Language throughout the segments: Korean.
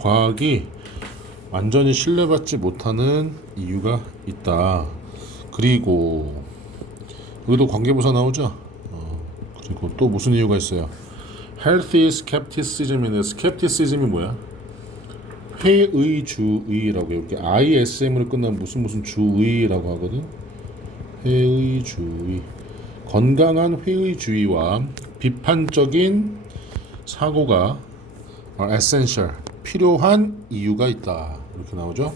과학이 완전히 신뢰받지 못하는 이유가 있다. 그리고 여기도 관계부사 나오죠. 그리고 또 무슨 이유가 있어요? Healthy skepticism인데 skepticism이 뭐야? 회의주의라고 이렇게 ISM으로 끝난 무슨 주의라고 하거든. 회의주의. 건강한 회의주의와 비판적인 사고가 essential 필요한 이유가 있다. 이렇게 나오죠.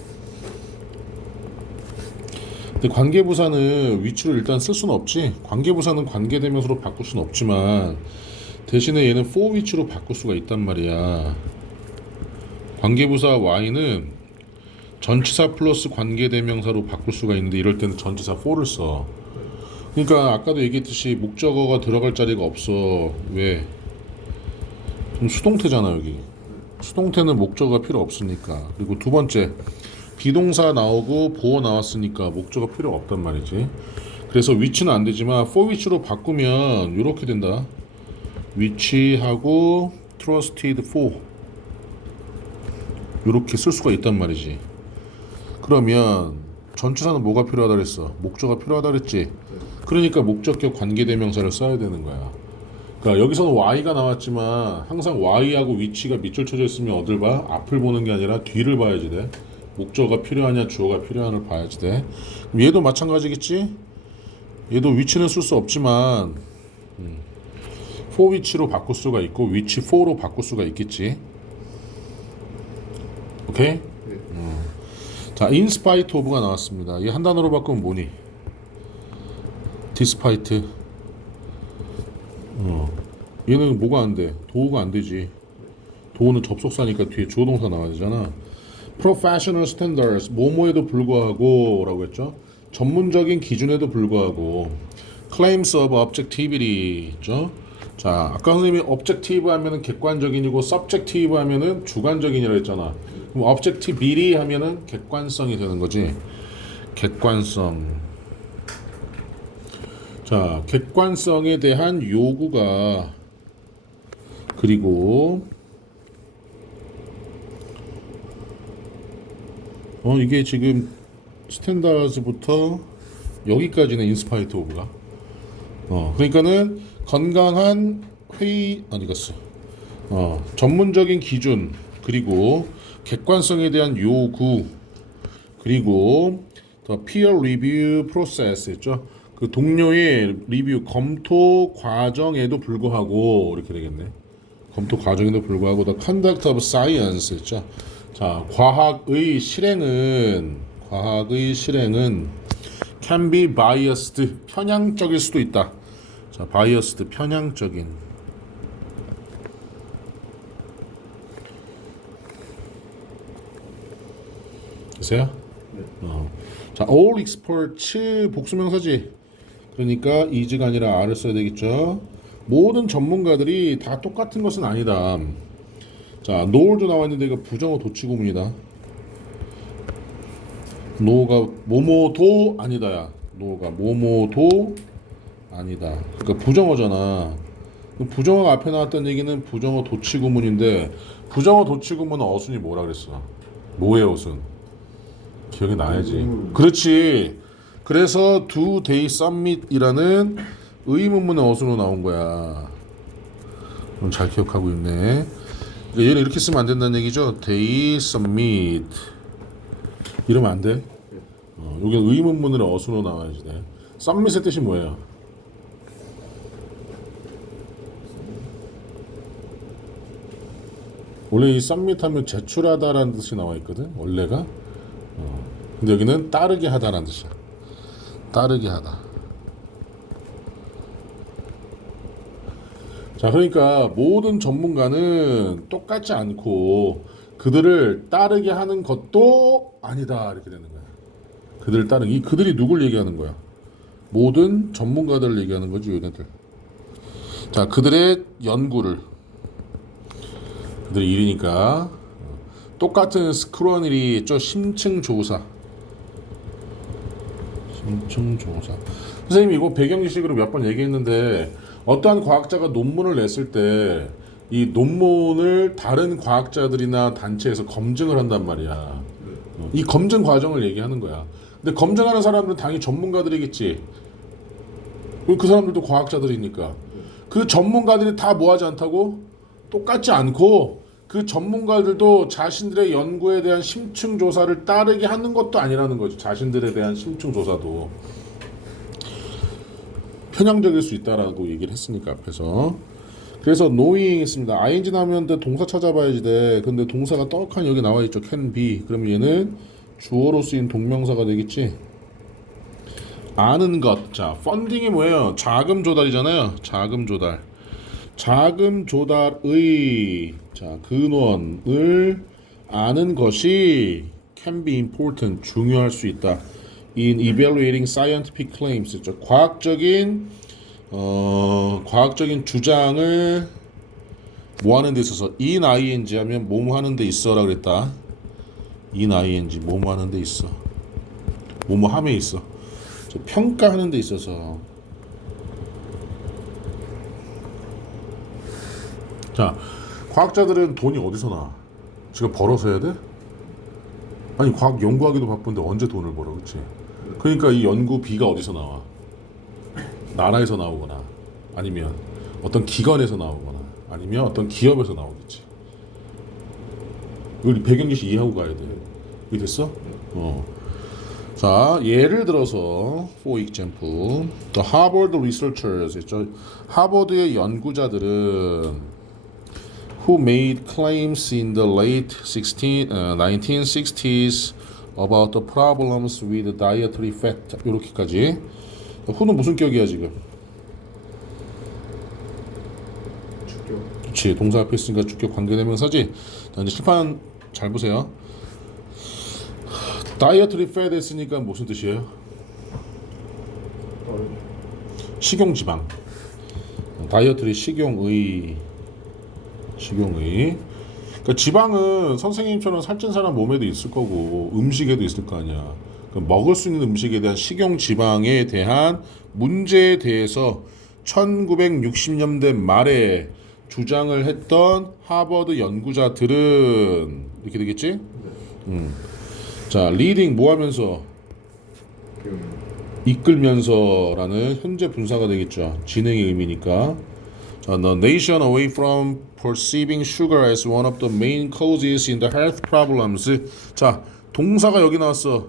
근데 관계부사는 위치로 일단 쓸 수는 없지. 관계부사는 관계대명사로 바꿀 수는 없지만 대신에 얘는 for 위치로 바꿀 수가 있단 말이야. 관계부사 y는 전치사 플러스 관계대명사로 바꿀 수가 있는데 이럴 때는 전치사 for를 써. 그러니까 아까도 얘기했듯이 목적어가 들어갈 자리가 없어. 왜? 좀 수동태잖아 여기. 수동태는 목적어가 필요 없으니까. 그리고 두 번째 비동사 나오고 보어 나왔으니까 목적어 필요 없단 말이지. 그래서 위치는 안 되지만 for 위치로 바꾸면 이렇게 된다. 위치하고 trusted for 이렇게 쓸 수가 있단 말이지. 그러면 전치사는 뭐가 필요하다 그랬어? 목적어가 필요하다 그랬지. 그러니까 목적격 관계대명사를 써야 되는 거야. 그러니까 여기서는 y가 나왔지만 항상 y하고 위치가 밑줄 쳐져 있으면 어딜 봐? 앞을 보는 게 아니라 뒤를 봐야지 돼. 목적어가 필요하냐 주어가 필요하냐를 봐야지 돼. 그럼 얘도 마찬가지겠지? 얘도 위치는 쓸 수 없지만 for 위치로 바꿀 수가 있고 위치 for로 바꿀 수가 있겠지. 오케이? 자, in spite of가 나왔습니다. 이 한 단어로 바꾸면 뭐니? despite. 얘는 뭐가 안 돼? 도우가 안 되지. 도우는 접속사니까 뒤에 주어 동사 나와야 되잖아. professional standards 뭐뭐에도 불구하고 라고 했죠. 전문적인 기준에도 불구하고 claims of objectivity 있죠. 자, 아까 선생님이 objective 하면은 객관적인이고 subjective 하면은 주관적인이라고 했잖아. 그럼 objectivity 하면은 객관성이 되는 거지. 객관성. 자, 객관성에 대한 요구가 그리고 이게 지금 스탠다드부터 여기까지는 인스파이트 오브가 그러니까는 건강한 회의 어디 갔어? 전문적인 기준 그리고 객관성에 대한 요구 그리고 더 peer review process 있죠? 그 동료의 리뷰 검토 과정에도 불구하고 이렇게 되겠네. 검토 과정에도 불구하고 the conduct of science 있죠? 자, 과학의 실행은 can be biased 편향적일 수도 있다. 자, biased 편향적인. 됐어요? 자, all experts 복수명사지. 그러니까 is가 아니라 are를 써야 되겠죠. 모든 전문가들이 다 똑같은 것은 아니다. 자, no도 나왔는데 이거 부정어 도치구문이다. no가 뭐뭐도 아니다야. no가 뭐뭐도 아니다. 그러니까 부정어잖아. 부정어가 앞에 나왔던 얘기는 부정어 도치구문인데 부정어 도치구문은 어순이 뭐라 그랬어? 뭐의 어순? 기억이 나야지. 그렇지. 그래서 do they submit이라는 의문문의 어순으로 나온 거야. 그럼 잘 기억하고 있네. 그러니까 얘는 이렇게 쓰면 안 된다는 얘기죠. They submit 이러면 안 돼. 여기는 의문문의 어순으로 나와야지 돼. submit의 뜻이 뭐예요? 원래 이 submit하면 제출하다라는 뜻이 나와 있거든. 원래가. 근데 여기는 따르게 하다라는 뜻이야. 따르게 하다. 자, 그러니까 모든 전문가는 똑같지 않고 그들을 따르게 하는 것도 아니다 이렇게 되는 거야. 그들을 따르는 이 그들이 누굴 얘기하는 거야? 모든 전문가들을 얘기하는 거지 얘네들. 자, 그들의 연구를 그들의 일이니까 똑같은 스크로닐이 있죠. 심층 조사. 선생님 이거 배경지식으로 몇 번 얘기했는데 어떠한 과학자가 논문을 냈을 때 이 논문을 다른 과학자들이나 단체에서 검증을 한단 말이야. 이 검증 과정을 얘기하는 거야. 근데 검증하는 사람들은 당연히 전문가들이겠지. 그 사람들도 과학자들이니까. 그 전문가들이 다 뭐하지 않다고? 똑같지 않고 그 전문가들도 자신들의 연구에 대한 심층 조사를 따르게 하는 것도 아니라는 거죠. 자신들에 대한 심층 조사도 편향적일 수 있다라고 얘기를 했으니까 앞에서. 그래서 knowing 있습니다. ing 나오면 동사 찾아봐야지 돼. 근데 동사가 떡하니 여기 나와 있죠. can be. 그러면 얘는 주어로 쓰인 동명사가 되겠지. 아는 것. 자, 펀딩이 뭐예요? 자금 조달이잖아요. 자금 조달. 자금 조달의 자 근원을 아는 것이 can be important 중요할 수 있다. In evaluating scientific claims, 과학적인 주장을 뭐 하는 데 있어서 in ing 하면 뭐뭐 하는 데 있어라 그랬다. in ing 뭐뭐 하는 데 있어. 뭐뭐 함에 있어. 평가하는 데 있어서. 자, 과학자들은 돈이 어디서 나? 지금 벌어서 해야 돼? 아니, 과학 연구하기도 바쁜데 언제 돈을 벌어, 그렇지? 그러니까 이 연구비가 어디서 나와? 나라에서 나오거나 아니면 어떤 기관에서 나오거나 아니면 어떤 기업에서 나오겠지. 이걸 배경지식 이해하고 가야 돼. 이게 됐어? 자, 예를 들어서 for example, the Harvard researchers 있죠. 하버드의 연구자들은 who made claims in the late 1960s about the problems with dietary fat. 이렇게까지. who는 무슨 격이야 지금? 주격. 그렇지. 동사 앞에 있으니까 주격 관계대명사지. 자, 이제 실판 잘 보세요. 다이어트리 패드 했으니까 무슨 뜻이에요? 식용지방. 다이어트리 식용의. 그러니까 지방은 선생님처럼 살찐 사람 몸에도 있을 거고 음식에도 있을 거 아니야. 그러니까 먹을 수 있는 음식에 대한 식용지방에 대한 문제에 대해서 1960년대 말에 주장을 했던 하버드 연구자들은 이렇게 되겠지? 자, 리딩 뭐 하면서? 이끌면서라는 현재 분사가 되겠죠. 진행의 의미니까. 자, the nation away from perceiving sugar as one of the main causes in the health problems. 자, 동사가 여기 나왔어.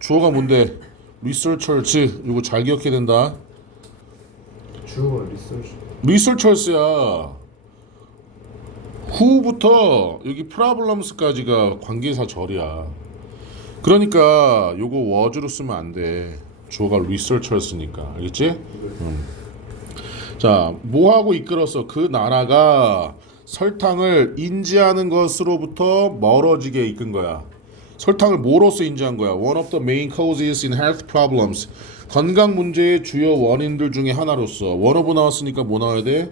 주어가 뭔데? researchers. 이거 잘 기억해야 된다. 주어가 researchers야. who부터 여기 problems까지가 관계사 절이야. 그러니까 요거 was로 쓰면 안 돼. 주어가 researchers니까. 알겠지? 자, 뭐하고 이끌어서 그 나라가 설탕을 인지하는 것으로부터 멀어지게 이끈 거야. 설탕을 뭐로써 인지한 거야? One of the main causes in health problems. 건강 문제의 주요 원인들 중에 하나로서. 원어브 나왔으니까 뭐 나와야 돼?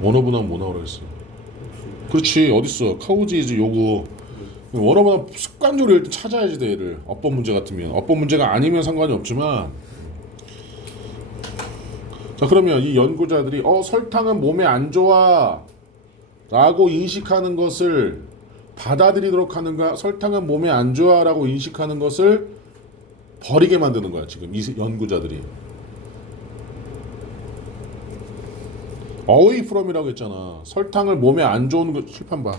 원어브 나오면 뭐 나오라 했어? 그렇지. 어딨어? causes 요거. 원어브 나오면 습관적으로 일단 찾아야지 돼, 얘를. 어법 문제 같으면. 어법 문제가 아니면 상관이 없지만. 자, 그러면 이 연구자들이 설탕은 몸에 안 좋아 라고 인식하는 것을 받아들이도록 하는 거야. 설탕은 몸에 안 좋아 라고 인식하는 것을 버리게 만드는 거야. 지금 이 연구자들이. away from이라고 했잖아. 설탕을 몸에 안 좋은 거. 실판 봐.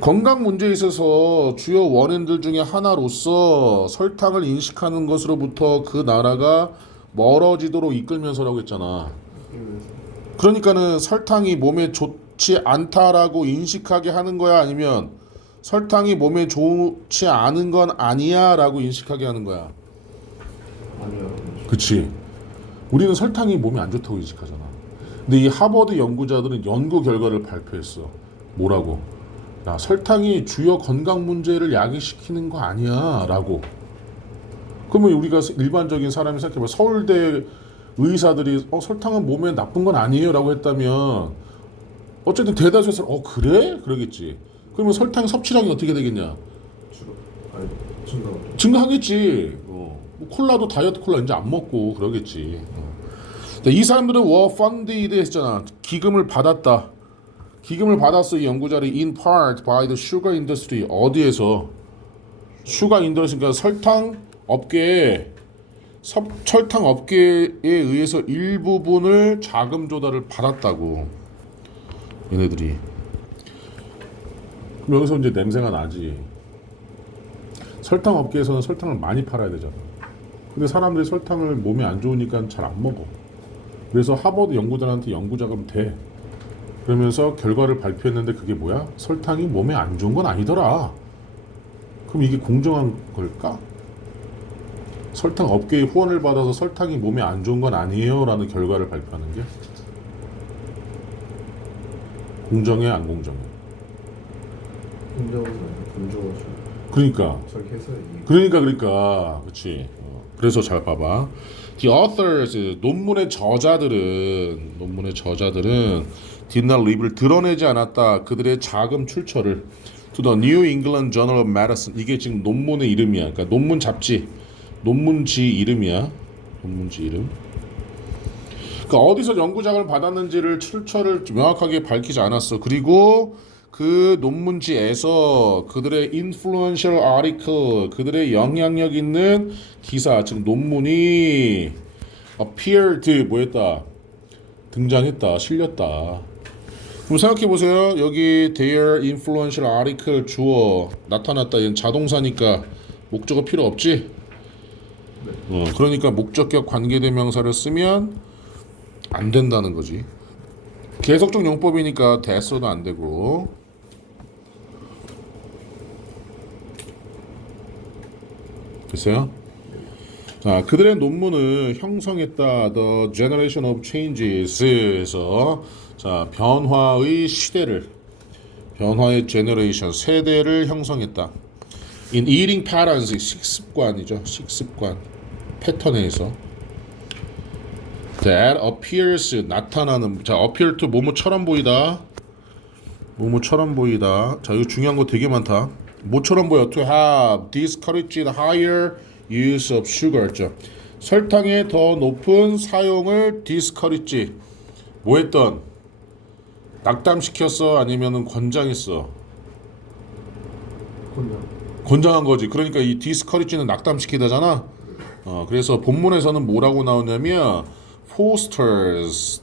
건강 문제에 있어서 주요 원인들 중에 하나로서 설탕을 인식하는 것으로부터 그 나라가 멀어지도록 이끌면서라고 했잖아. 그러니까는 설탕이 몸에 좋지 않다라고 인식하게 하는 거야? 아니면 설탕이 몸에 좋지 않은 건 아니야 라고 인식하게 하는 거야? 아니야. 그치. 우리는 설탕이 몸에 안 좋다고 인식하잖아. 근데 이 하버드 연구자들은 연구 결과를 발표했어. 뭐라고? 야, 설탕이 주요 건강 문제를 야기시키는 거 아니야 라고. 그러면 우리가 일반적인 사람이 생각해봐. 서울대 의사들이 설탕은 몸에 나쁜 건 아니에요 라고 했다면 어쨌든 대다수의 사람 그래? 그러겠지. 그러면 설탕 섭취량이 어떻게 되겠냐? 증가. 증가하겠지. 뭐 콜라도 다이어트 콜라 이제 안 먹고 그러겠지. 자, 이 사람들은 were funded 했잖아. 기금을 받았다. 기금을 받았어. 이 연구자를 in part by the sugar industry. 어디에서? 슈가 인더스트리, 그러니까 설탕 업계에 설탕 업계에 의해서 일부분을 자금 조달을 받았다고. 얘네들이. 그럼 여기서 이제 냄새가 나지. 설탕 업계에서는 설탕을 많이 팔아야 되잖아. 근데 사람들이 설탕을 몸에 안 좋으니까 잘 안 먹어. 그래서 하버드 연구단한테 연구자금 돼. 그러면서 결과를 발표했는데 그게 뭐야? 설탕이 몸에 안 좋은 건 아니더라. 그럼 이게 공정한 걸까? 설탕 업계의 후원을 받아서 설탕이 몸에 안 좋은 건 아니에요 라는 결과를 발표하는 게 공정해 안 공정해? 공정은 공정하죠. 그러니까 저렇게 해서 그치. 그래서 잘 봐봐. The authors, 논문의 저자들은 did not reveal, 드러내지 않았다. 그들의 자금 출처를 to the New England Journal of Medicine. 이게 지금 논문의 이름이야. 그러니까 논문 잡지, 논문지 이름이야. 논문지 이름. 그러니까 어디서 연구자금을 받았는지를 출처를 명확하게 밝히지 않았어. 그리고 그 논문지에서 그들의 influential article, 그들의 영향력 있는 기사, 즉 논문이 appeared, 뭐했다? 등장했다, 실렸다. 그럼 생각해 보세요. 여기 their influential article 주어 나타났다. 얘는 자동사니까 목적어 필요 없지? 그러니까 목적격 관계대명사를 쓰면 안 된다는 거지. 계속적 용법이니까 됐어도 안 되고. 됐어요? 자, 그들의 논문을 형성했다. The Generation of Changes에서 자, 변화의 generation, 세대를 형성했다. In eating patterns, 식습관이죠. 식습관 패턴에서 that appears, 나타나는. 자, appear to 뭐뭐처럼 보이다. 뭐뭐처럼 보이다. 자, 이거 중요한 거 되게 많다. 뭐처럼 보여? To have discouraged higher use of sugar. 죠. 설탕의 더 높은 사용을 discourage. 뭐 했던? 낙담시켰어? 아니면은 권장했어? 권장한 거지. 그러니까 이 discourage는 낙담시키다잖아. 그래서 본문에서는 뭐라고 나오냐면 fosters,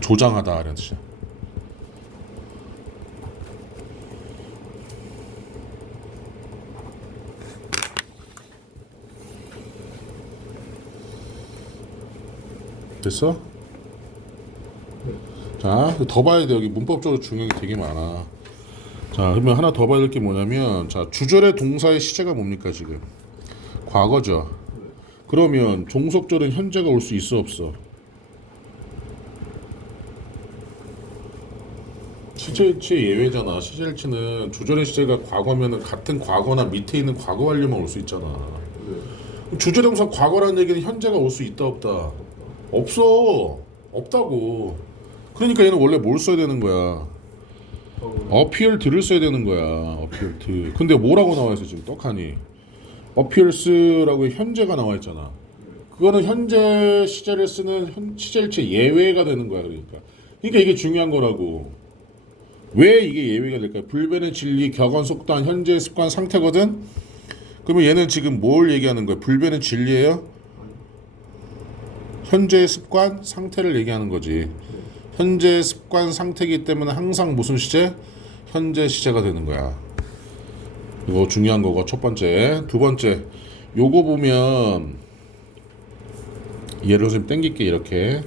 조장하다 이런 뜻이야. 됐어? 자, 더 봐야 돼. 여기 문법적으로 중요한 게 되게 많아. 자, 그러면 하나 더 봐야 될 게 뭐냐면, 자, 주절의 동사의 시제가 뭡니까 지금? 과거죠. 그러면 종속절은 현재가 올 수 있어 없어? 시제일치 예외잖아. 시제일치는 주절의 시제가 과거면은 같은 과거나 밑에 있는 과거 완료만 올 수 있잖아. 주절의 동사 과거라는 얘기는 현재가 올 수 있다 없다? 없어. 없다고. 그러니까 얘는 원래 뭘 써야 되는 거야? appeared를 써야 되는 거야. appeared. 근데 뭐라고 나와 있어 지금 떡하니? appears라고 현재가 나와 있잖아. 그거는 현재 시제를 쓰는 시제일체 예외가 되는 거야. 그러니까 이게 중요한 거라고. 왜 이게 예외가 될까요? 불변의 진리, 격언, 속단, 현재 습관, 상태거든. 그러면 얘는 지금 뭘 얘기하는 거야? 불변의 진리예요? 현재 습관, 상태를 얘기하는 거지. 현재 습관, 상태이기 때문에 항상 무슨 시제? 현재 시제가 되는 거야. 이거 중요한 거고 첫 번째. 두 번째, 요거 보면 얘를 좀 땡길게. 이렇게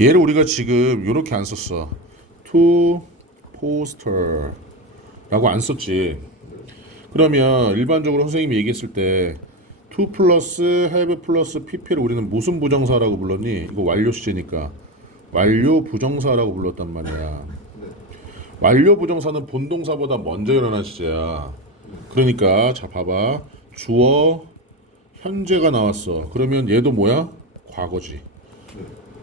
얘를 우리가 지금 요렇게 안 썼어. to poster 라고 안 썼지. 그러면 일반적으로 선생님이 얘기했을 때 to 플러스 have 플러스 pp를 우리는 무슨 부정사라고 불렀니? 이거 완료 시제니까 완료 부정사라고 불렀단 말이야. 완료 부정사는 본동사보다 먼저 일어난 시제야. 그러니까 자 봐봐. 주어 현재가 나왔어. 그러면 얘도 뭐야? 과거지.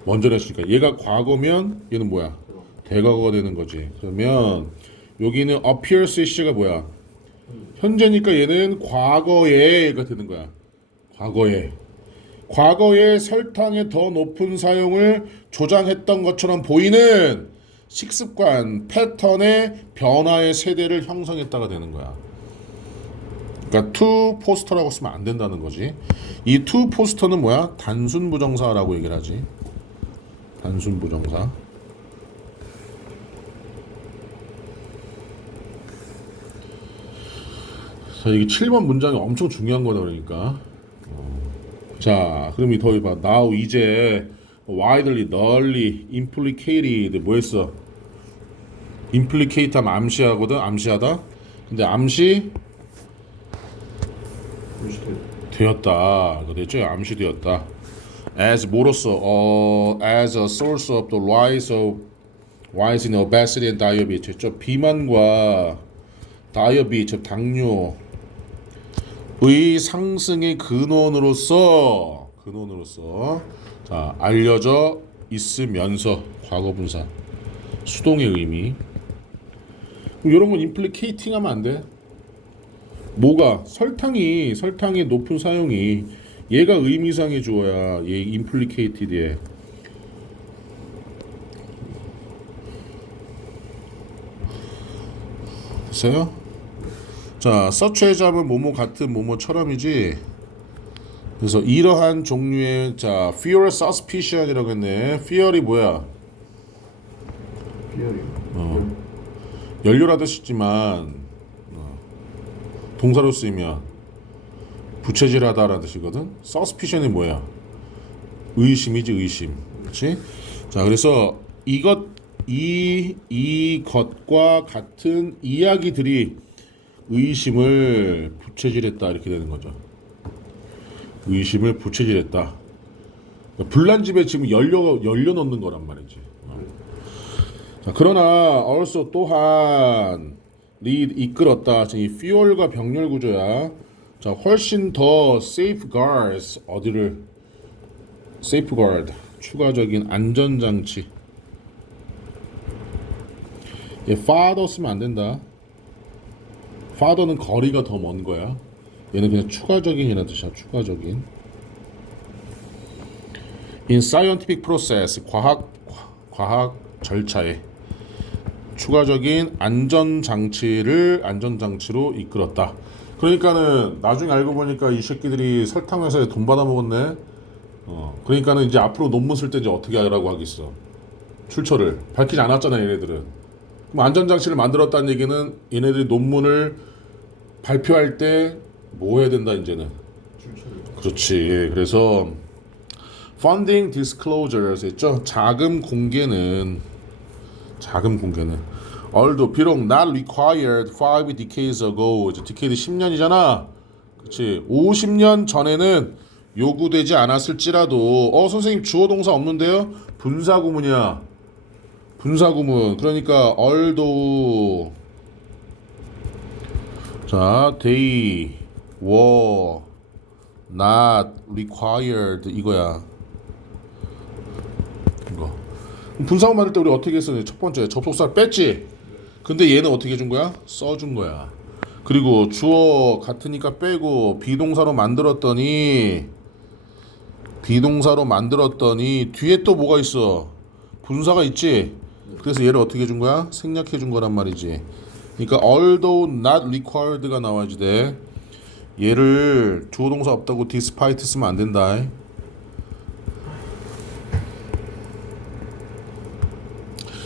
먼저 했으니까 얘가 과거면 얘는 뭐야? 대과거가 되는 거지. 그러면 여기는 appears 시제가 뭐야? 현재니까 얘는 과거에가 되는 거야. 과거에 설탕의 더 높은 사용을 조장했던 것처럼 보이는 식습관, 패턴의 변화의 세대를 형성했다가 되는 거야. 그러니까 to 포스터라고 쓰면 안 된다는 거지. 이 to 포스터는 뭐야? 단순 부정사라고 얘기를 하지. 단순 부정사. 자, 이게 7번 문장이 엄청 중요한 거다 그러니까. 자, 그럼 이 더위 봐. Now 이제 widely, 널리, implicated 뭐 했어? implicate 하면 암시하거든. 암시하다. 근데 암시 되었다. 이거 됐죠? 암시되었다. As 뭐로서? As a source of the rise in obesity and diabetes. 했죠? 비만과 다이어비트, 당뇨의 상승의 근원으로서 자, 알려져 있으면서 과거분사 수동의 의미. 그럼 이런 건 implicating 하면 안 돼? 뭐가 설탕의 높은 사용이 얘가 의미상의 주어야. 얘 implicated에. 됐어요? 자, such의 잡은 뭐뭐 같은 뭐뭐처럼이지. 그래서 이러한 종류의 자, fear suspicion이라고 했네. fear이 뭐야? 비열이요. 연료라도 쓰지만 동사로 쓰이면 부채질하다라는 뜻이거든. suspicion이 뭐야? 의심이지, 의심. 그렇지? 자, 그래서 이것과 같은 이야기들이 의심을 부채질했다 이렇게 되는 거죠. 의심을 부채질했다. 불난 집에 지금 열려 넣는 거란 말이지. 자, 그러나 also 또한 lead 이끌었다. 이 fuel과 병렬 구조야. 자, 훨씬 더 safeguards 어디를 safeguard 추가적인 안전장치. 얘 father 쓰면 안 된다. father는 거리가 더 먼 거야. 얘는 그냥 추가적인이라는 뜻이야. 추가적인. In scientific process 과학 절차에 추가적인 안전장치로 이끌었다. 그러니까는 나중에 알고 보니까 이 새끼들이 설탕 회사에 돈 받아 먹었네. 그러니까는 이제 앞으로 논문 쓸 때 이제 어떻게 하라고 하겠어. 출처를 밝히지 않았잖아 얘네들은. 그럼 안전장치를 만들었다는 얘기는 얘네들이 논문을 발표할 때 뭐 해야 된다 이제는. 그렇지. 그래서 funding disclosures 했죠. 자금 공개는 although 비록 not required 5 decades ago 이제 decade 10년이잖아. 그렇지. 50년 전에는 요구되지 않았을지라도 선생님 주어 동사 없는데요. 분사구문이야. 분사구문. 그러니까 although 자, they were not required 이거야. 이거. 분사구문 만들 때 우리 어떻게 했어? 첫 번째 접속사를 뺐지. 근데 얘는 어떻게 해준 거야? 써준 거야. 그리고 주어 같으니까 빼고 비동사로 만들었더니 뒤에 또 뭐가 있어? 분사가 있지. 그래서 얘를 어떻게 해준 거야? 생략해 준 거란 말이지. 그러니까 although not required가 나와야지 돼. 얘를 주어 동사 없다고 despite 쓰면 안 된다.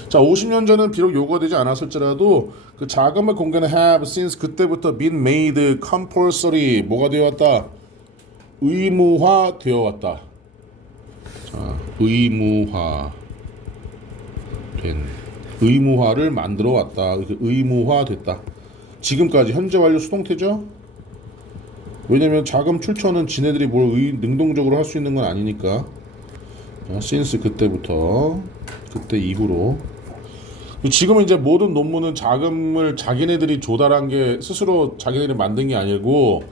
자, 50년 전은 비록 요구되지 않았을지라도 그 자금의 공개는 have since 그때부터 been made compulsory 뭐가 되어 왔다? 의무화 되어 왔다. 자, 의무화를 만들어 왔다. 이렇게 의무화 됐다. 지금까지 현재 완료 수동태죠? 왜냐면 자금 출처는 지네들이 뭘 능동적으로 할 수 있는 건 아니니까. 자, since 그때부터 그때 이후로 지금은 이제 모든 논문은 자금을 자기네들이 조달한 게 스스로 자기네들이 만든 게 아니고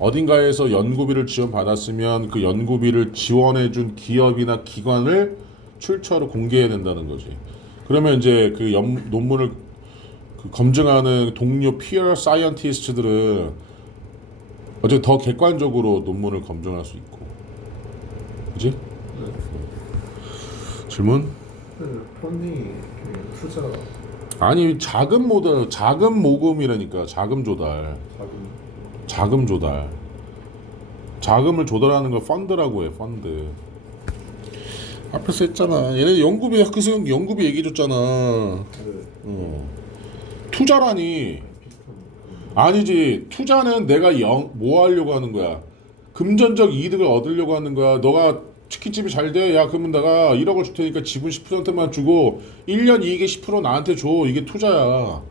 어딘가에서 연구비를 지원받았으면 그 연구비를 지원해준 기업이나 기관을 출처로 공개해야 된다는 거지. 그러면 이제 그 논문을 그 검증하는 동료 피어 사이언티스트들은 어제 더 객관적으로 논문을 검증할 수 있고, 그지? 네. 질문? 펀딩이 투자 아니 자금 모델, 자금 모금이라니까. 자금 조달, 자금 자금 조달. 자금을 조달하는 걸 펀드라고 해. 펀드. 앞에서 했잖아. 얘네 연구비 학교에서 연구비 얘기해줬잖아. 투자라니. 비슷한 아니지. 투자는 내가 뭐 하려고 하는 거야? 금전적 이득을 얻으려고 하는 거야. 너가 치킨집이 잘 돼. 야, 그러면 내가 1억을 줄 테니까 지분 10%만 주고 1년 이익의 10% 나한테 줘. 이게 투자야.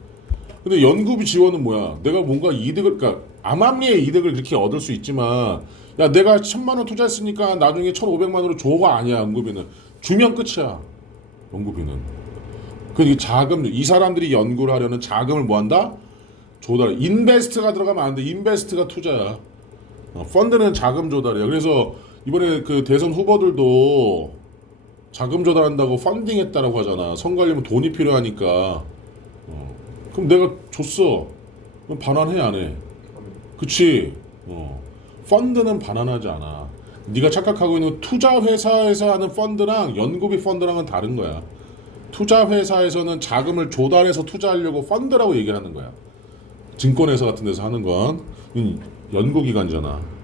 근데 연구비 지원은 뭐야? 내가 뭔가 이득을, 그러니까 암암리의 이득을 그렇게 얻을 수 있지만, 야, 내가 1,000만 원 투자했으니까 나중에 1,500만 원으로 줘가 아니야. 연구비는 주면 끝이야. 연구비는. 그 자금, 이 사람들이 연구를 하려는 자금을 뭐 한다? 조달. 인베스트가 들어가면 안 돼. 인베스트가 투자야. 펀드는 자금 조달이야. 그래서 이번에 그 대선 후보들도 자금 조달한다고 펀딩했다라고 하잖아. 선거하려면 돈이 필요하니까. 그럼 내가 줬어. 그럼 반환해 안 해? 그치? 펀드는 반환하지 않아. 네가 착각하고 있는 투자 회사에서 하는 펀드랑 연구비 펀드랑은 다른 거야. 투자 회사에서는 자금을 조달해서 투자하려고 펀드라고 얘기를 하는 거야. 증권회사 같은 데서 하는 건 연구기관이잖아.